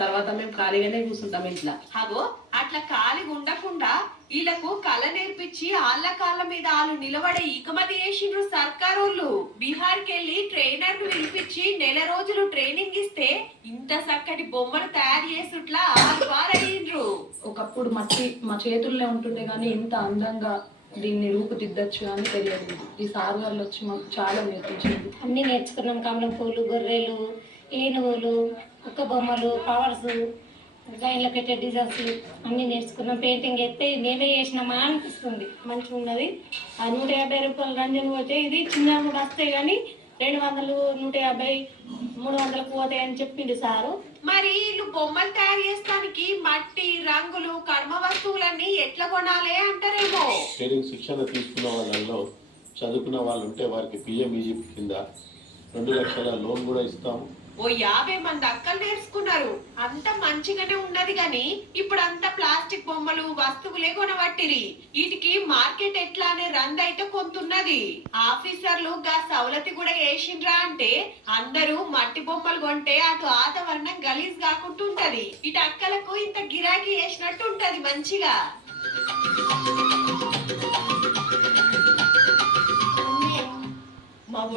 తర్వాత మేము ఖాళీగానే కూర్చుంటాం ఇంట్లో. అగో అట్లా ఖాళీగా ఉండకుండా వీళ్ళకు కళ నేర్పించి ఆళ్ళ కాళ్ళ మీద వాళ్ళు నిలబడే ఇకమతి చేసిండ్రు సర్కారోళ్ళు. బీహార్కి వెళ్ళి ట్రైనర్ ను పిలిపించి నెల రోజులు ట్రైనింగ్ ఇస్తే ఇంత చక్కటి బొమ్మలు తయారు చేసుట్లా అయ్యిండ్రు. ఒకప్పుడు మట్టి మా చేతుల్లో ఉంటుండే గానీ ఇంత అందంగా దీన్ని రూపుదిద్దచ్చు అని తెలియదు. ఈ సార్ వాళ్ళు వచ్చి మాకు చాలా నేర్పించింది. అన్ని నేర్చుకున్నాం. కమలం పూలు, గొర్రెలు, ఏనుగులు, కుక్క బొమ్మలు, పవర్స్, డిజైన్లో పెట్టే డిజైన్స్ అన్నీ నేర్చుకున్నాం. పెయింటింగ్ అయితే మేమే చేసినామా అనిపిస్తుంది. మంచిగా ఉన్నది. ఆ 150 రూపాయలు రంజన్ పోతే ఇది చిన్న కూడా వస్తాయి కానీ 200, 150, 300కు పోతాయి అని చెప్పిండు సారు. మరి వీళ్ళు బొమ్మలు తయారు చేస్తానికి మట్టి, రంగులు, కర్మ వస్తువులన్నీ ఎట్లా కొనాలి అంటారేమో. ట్రైనింగ్ శిక్షణ తీసుకున్న వాళ్ళల్లో చదువుకున్న వాళ్ళు ఉంటే వారికి పిఎంఈజీ కింద 2 లక్షల లోన్ కూడా ఇస్తాము. ఓ 50 మంది అక్కలు నేర్చుకున్నారు. అంత మంచిగానే ఉన్నది గాని ఇప్పుడు అంతా ప్లాస్టిక్ బొమ్మలు, వస్తువులే కొనబట్టిరి. వీటికి మార్కెట్ ఎట్లా అనే రందైతే కొంతున్నది. ఆఫీసర్లు గా సవలతి కూడా వేసిండ్రా అంటే అందరూ మట్టి బొమ్మలు కొంటే అటు వాతావరణం గలీజ్ కాకుంటుంటది, ఇటు అక్కలకు ఇంత గిరాకీ వేసినట్టు ఉంటది మంచిగా.